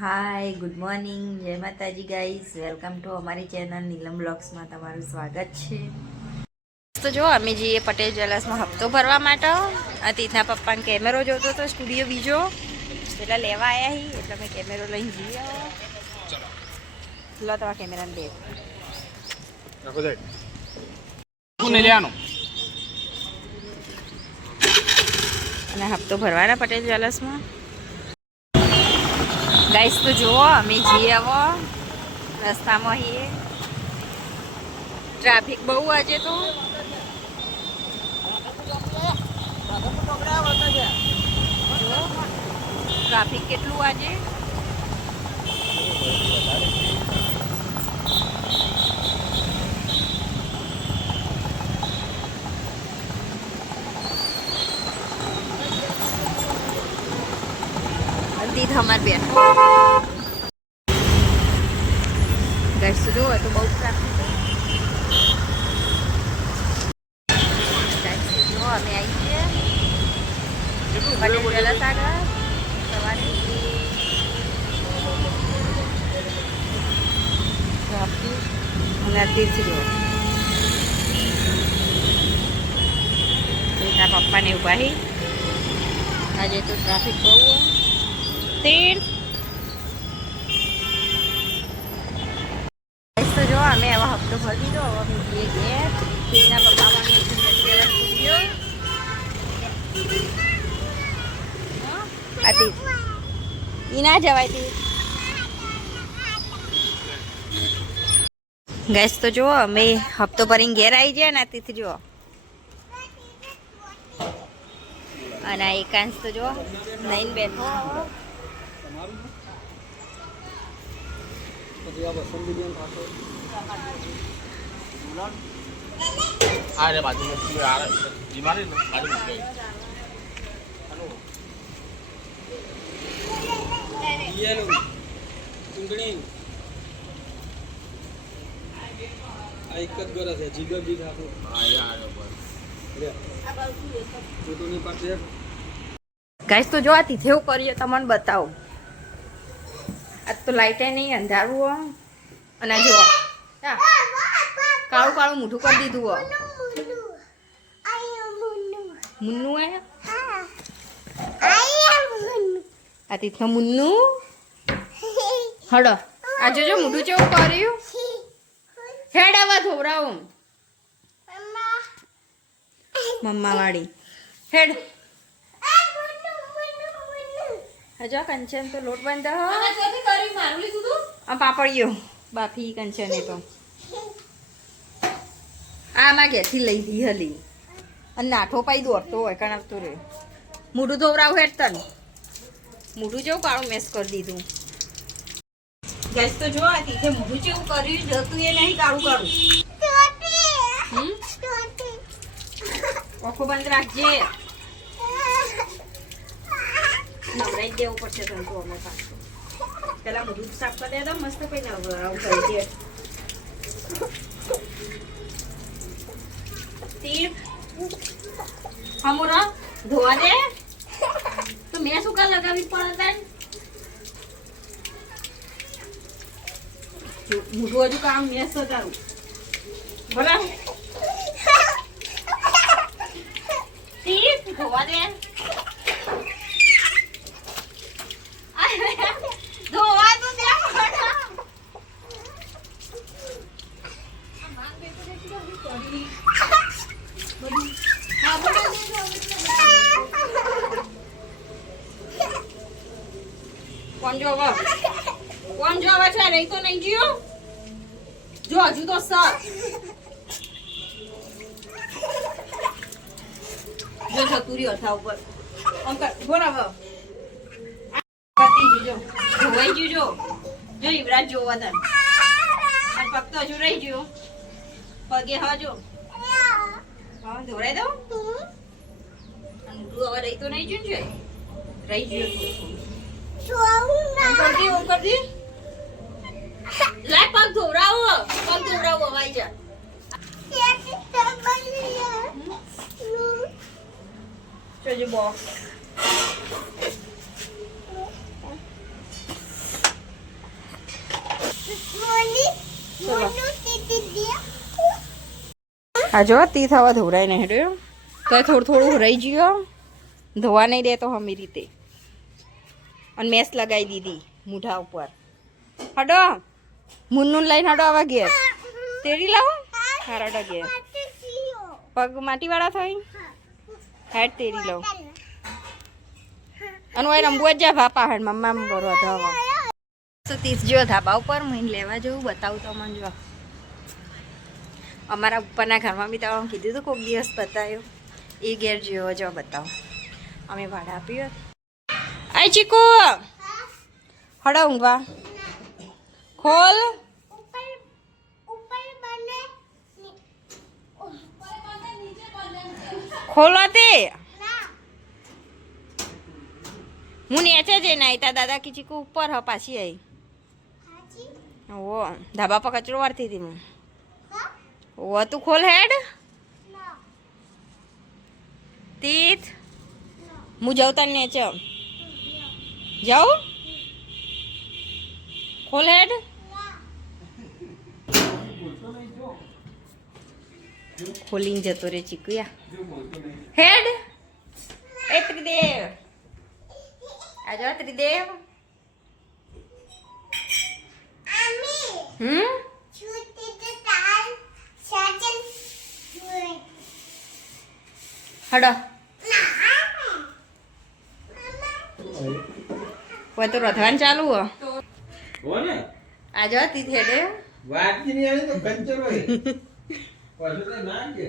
હાય, good morning, જય માતાજી guys. Welcome to અમારી ચેનલ નીલમ બ્લોગ્સમાં તમારું સ્વાગત છે. તો જો અમે જઈએ પટેલ જ્વેલર્સમાં હપ્તો ભરવા માટે. અતિથના પપ્પાને કેમેરો જોતો હતો, સ્ટુડિયો બીજો એટલે લેવા આવ્યા હી, એટલે અમે કેમેરો લઈને જઈએ. લો તમારા કેમેરાને દે અને હપ્તો ભરવાના પટેલ જ્વેલર્સમાં. ગાઈસ તો જુઓ અમે જઈએ આવો રસ્તામાં છીએ. ટ્રાફિક બહુ આજે તો. ટ્રાફિક કેટલું આજે. દીધ અમાર બેઠો ગાઈસ તો જુઓ તો બહુ ટ્રાફિક. અમે આવી છીએ પટેલ જ્વેલર્સ આગળ સવારે. અને તીરથી જુઓ એના પપ્પાને ઉભા હી. આજે તો ટ્રાફિક બહુ તીર્થ. તો જો અમે આવા હપ્તો ભરી દીધો. હવે અમે જઈએ ઘેર. એના પપ્પા ઈ ના જવાય તી. ગેસ તો જુઓ અમે હપ્તો ભરીને ઘેર આવી જાય ને તેથી જુઓ. અને આ એકાંશ તો જુઓ નઈને બેઠો. ગાઈસ તો જો આ તીથે એવું કરીએ તમને બતાવું. આજ તો લાઈટે નહીં, અંધારું. અને આ જુઓ કાળું કાળું મોઢું કરી દીધું. મુન્નુ આ તીથનો મુન્નુ હડો. આ જોજો મોઢું કેવું કર્યું. હેડ આવા ધોવરાવું મમ્મા વાળી હેડ. હજો કંચન તો લોટ બાંધો. આ પાપડીયો બાફી કંચન એ તો આમાં ઘેરથી લઈ દી હલી. અને નાઠો પાઈ દોડતો હોય કારણ આવતો રે. મોઢું ધોવરાવું હેડ તન. મોઢું જેવું કાળું મેસ કરી દીધું. ગેસ તો જો આ તીથે મોઢું જેવું કર્યું જતું એ નહીં કાળું કાળું. ઓખો બંધ રાખજે. નવરાઈ દેવું પડશે તને તો અમે પાછું. પેલા મોઢું સાફ કરી દે તો મસ્ત પૈ આવું કરી દે. તીર હમોરા ધોવા દે. તો મેં શું કા લગાવી પડે તને. મોઢું હજુ કામ મેસ તો તારું બરાબર. તીર ધોવા દે. ધોવા તો દે. કોણ જોવા છે? નહીં તો નહીં જીઓ. જો હજુ તો સર જો છતુરી અઠા ઉપર બરાબર. જો ધોવાઈ ગયું. જો યુવરાજ જોવા તને. અને પગ તો હજુ રહી ગયો. પગે હજો હા ધોરાઈ દઉં. તું હવે રહી તો નહીં જોયું છે. રહી ગયો કરી લાય. પગ ધોવરાવો હવાઈ જા. જોજો બોક્સ હા જો તી થવા ધોરાય નહીં રહ્યો તો થોડું થોડું રહી ગયો ધોવા નહીં દે તો હમી રીતે અને મેસ લગાવી દીધી મૂઠા ઉપર હડો મુન્નું લઈને હડો આવા ઘેર તેડી લાવો હારડો ઘેર પગ માટીવાળા થઈ હેડ તેડી લઉં અને ઓય રંબુआ જા ભાપા હેડ મમ્મા બરો ધાવા તો 30 જો ધાબા ઉપર મહિને લેવા જવું બતાવું તો મને જો અમારા ઉપરના ઘરમાં બી તો કીધું તો કોઈક દિવસ બતાવ્યો એ ઘેર જેવો જો બતાવો અમે ભાડા આપ્યું આઈ ચીકુ હડો ઊંઘવા ખોલ ખોલો તે હું નીચે જઈને આવી તા દાદા કી ચીકુ ઉપર હ પાછી આવી ઓ ધાબા પર કચરો વાળતી હતી હું ઓ તું ખોલ હેડ તીત હું જાઉં તને નીચે જાઉં ખોલ હેડ ખોલીને જતો રે ચીકુયા હેડ એ ત્રિદેવ આજો ત્રિદેવ હડો કોઈ તો રધવાન ચાલુ હો આજો તી થેડે વાટકી ની આવે તો કંચર હોય પાછું તો ના કે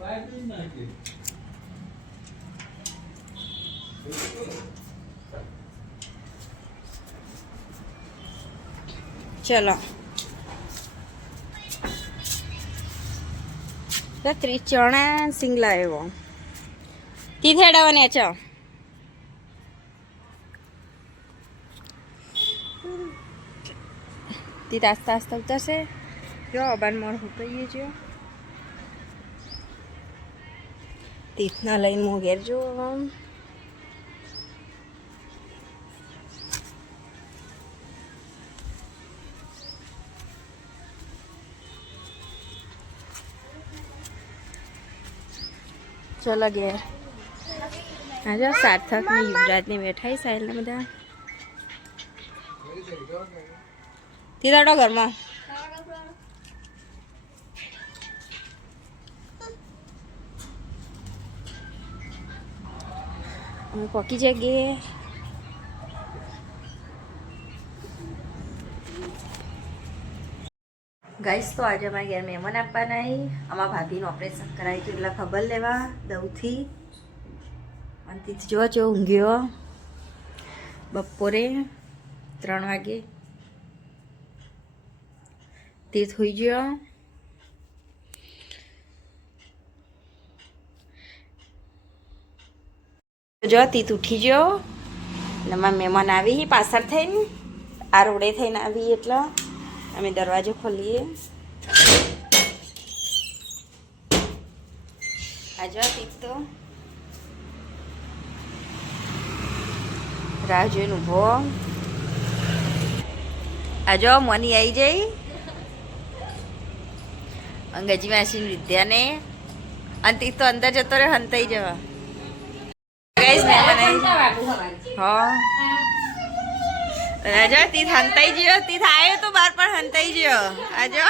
વાટકી ના કે ચલો 30 ચણા સિંગલા આવ્યો તી થેડાવને છો તી આસ્તા આસ્તા ઉતરશે જો અબાન મોર હુકઈએ જો તીથના લઈને હું ઘેર જો ચલો ઘેર આજો સાર્થક ને યુવરાજ ને બેઠા સાહેલ ને બધા તીદાડો ઘરમાં હું પકી જગ્યાએ ગાઈસ તો આજે અમારા ઘેર મહેમાન આપવાના આવી અમારા ભાભીનું ઓપરેશન કરાવ્યું હતું એટલે ખબર લેવા દઉંથી અને તેથી જો ઊંઘ્યો બપોરે 3 વાગે તે થઈ ગયો જો તીત ઉઠી ગયો એટલે મારા મહેમાન આવી પાછળ થઈને આ રોડે થઈને આવી એટલે અમે દરવાજો ખોલીએ આજો તીત તો રાહ જોઈને ઊભો આજો મોની આવી જઈ અંગજી માસી વિદ્યાને અને તીત તો અંદર જતો રહે હંતાઈ જવા ગાઈસ હા આજો તીત હંતાઈ ગયો તીત આવ્યો તો બાર પણ હંતાઈ ગયો આજો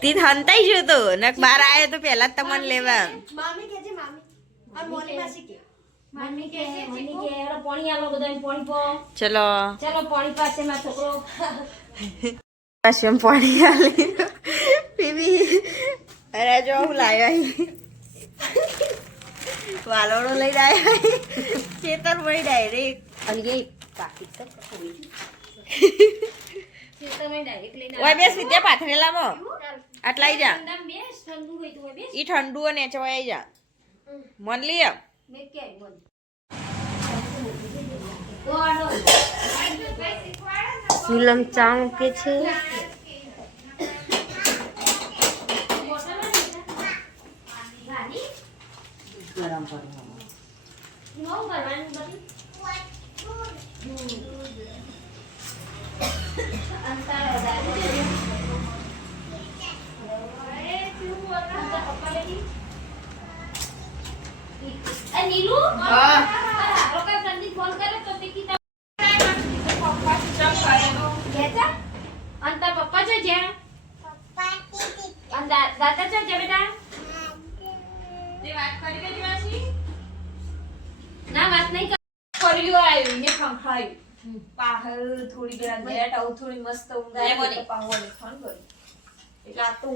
તીત હંતાઈ ગયો તો નક બાર આવ્યો તો પહેલા જ તમને લેવા મામી કેજે મામી આ મોની માસી કે મમ્મી કે હેડો પાણી આલો બધાને પાણી પો ચલો ચલો પાણી પાસે માં છોકરો આશ્રમ પાણી આલી પીવી અરે જો હું લાવ્યા વાલોડો લઈને આવ્યા ચેતર મળી ડાયરેક્ટ અને ગઈ કાકી તો તમે ડાયરેક્ટ લઈને ઓય બેસ વિદ્યા પાથરેલામાં આટલા આવી જા આવ બેસ ઠંડુ હોય તો બેસ ઈ ઠંડુ અને ચવાઈ આવી જા મન લી મે કે બોલ ઓડો નીલમ ચાંગ કે છે ગરમ શું કરવાનું બધી અંતર વધારે છે અરે શું હતા પપ્પા લેડી એ નીલુ હા રોકા જલ્દી ફોન કરે તો ટીકી પપ્પા ચમ કરે કેતા અંતર પપ્પા જો જ્યાં અંદા દાદા જો જે બેટા તે વાત કરી કે જીવાસી ના વાત નહીં કર્યું આવ્યું ને ખંખાયું પાહલ થોડી દેર લેટ આવું થોડી મસ્ત ઊંઘ આવી તો પાહલ ફોન કરી એટલે આ તો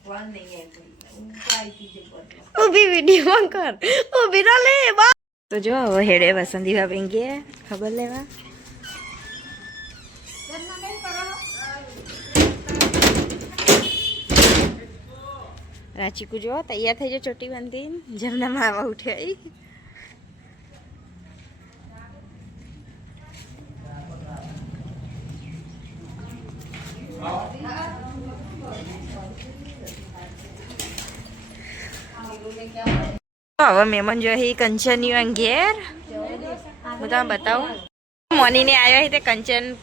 ફોન નહીં આવી ઊંઘ આવી હતી જે પર ઊભી વિડિયો કર ઊભી ના લે તો જો હવે હેડે વસંતી ભાભી ગયા ખબર લેવા રાચીકુ જો તૈયાર થઈ જાય ચોટી બાંધી જેમના માવા ઉઠ્યા હવે મહેમાન જો કંચન ઘેર હું તમને બતાવું મોનીને આવ્યો તે કંચન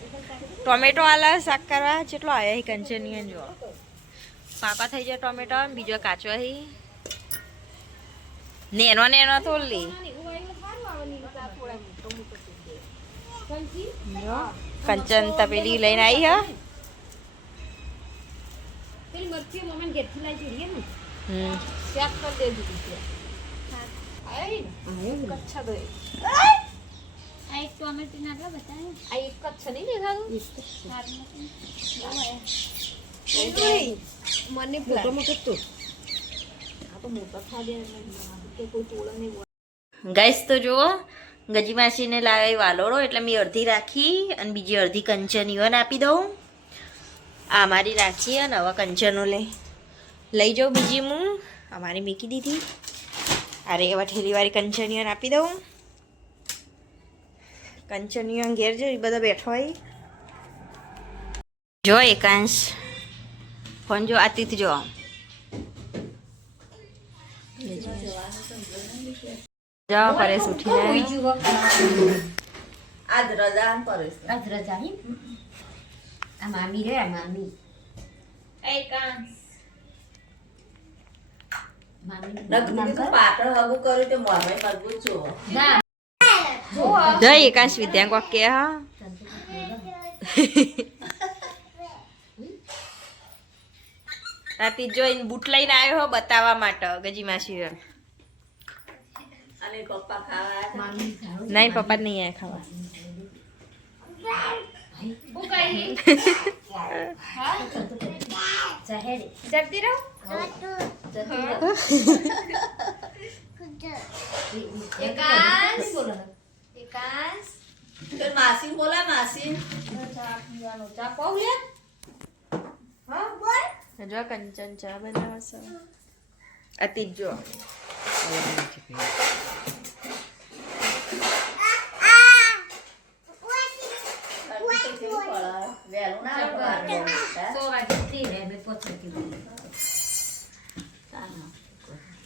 ટોમેટો આલા શાક કરવા જેટલો આવ્યો કંચન જો પાકા થઈ જાય ટોમેટો બીજો કાચો હી નેનો નેનો તોલી કંચન તપેલી લઈને આવી હા પેલી મરચી મમ્મી ઘેરથી લાવી જોઈએ ને શાક કરી દેજો કચ્છા દો આ એક ટોમેટો નાખલા બતાય આ એક કચ્છા નહીં દેખાતું મને મોટો મોટો તો આ તો મોટો થા દે કે કોઈ તોડા નહીં ગાઈસ તો જુઓ ગજી માસીને લાવી વાલોડો એટલે મેં અડધી રાખી અને બીજી અડધી કંચન ઈવન આપી દઉં આ મારી રાખી અને હવે કંચનો લઈ જાઉં બીજી હું અમારી મૂકી દીધી અરે એવા ઠેલીવાળી કંચનીઓને આપી દઉં કંચનીઓ ઘેર જો એ બધા બેઠો હોય જો એકાંશ ફોન જો આતીત જો જાઓ પરેશ ઉઠી આજ રજા પરેશ આજ રજા હી આ મામી રે મામી એકાંશ જય એકાંશ વિદ્યા કોક કે હા રાતી જોઈને બૂટ લઈને આવ્યો હો બતાવવા માટે ગજી માસી નહીં પપ્પા નહીં આયા ખાવા જતી રહો માસી બોલા માસી જો કંચન ચા બનાવશે અતિ જો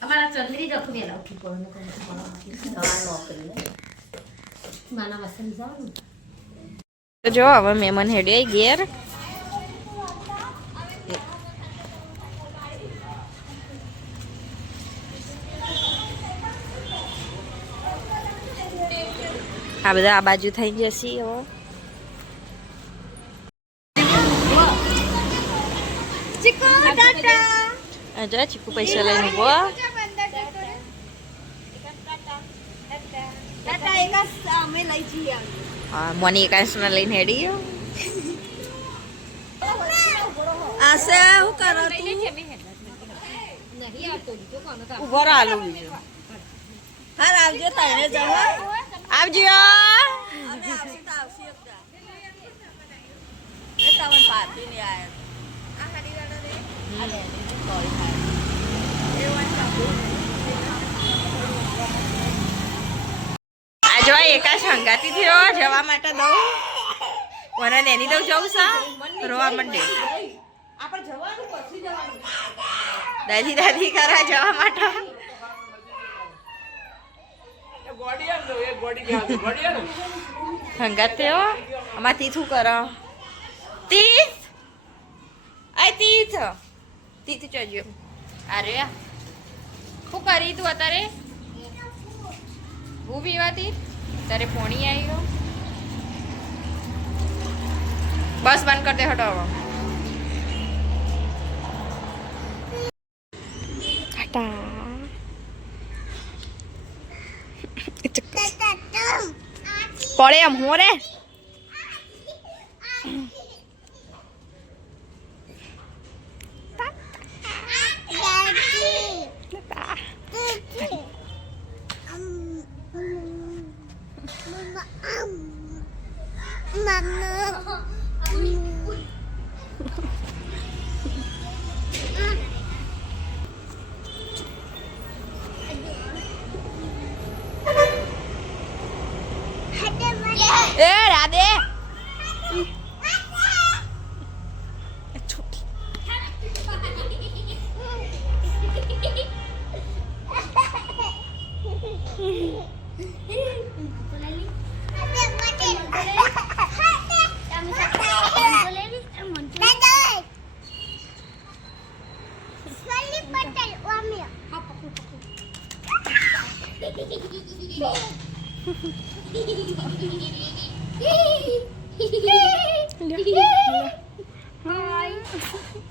અમારા ચંદ્રી રખું વેલા ઉઠી પડે માના વસન જવાનું તો જો હવે મહેમાન હેડે ઘેર આ બધા આ બાજુ થઈ જશે હવે ચીકુ ટાટા જો ચીકુ પૈસા લઈને ઉભો હા મોની એકાંશને લઈને હેડી આશે હું કરો ઉભો રાલો બીજો હા આવજો તને જવા આવજો અમે આવશું તો આવશું એ તમને પાર્ટી ને આયા આ હરીવાળો રે અલે સોરી થાય એ વાન આ જો એકા સંગાતી થયો જવા માટે દઉં વરા નેની દઉં જવું સા રોવા મંડે આપણે જવાનું પછી જવાનું દાદી દાદી કરા જવા માટે હંગાત થયો આમાંથી શું કરો તીર્થ આ તીર્થ ચોજો અરે શું કરી તું અત્યારે હું પીવાતી તારે પોણી આવ્યો બસ બંધ કરી દે હટો હવે પડે એમ હું રે એ રાધે Hi.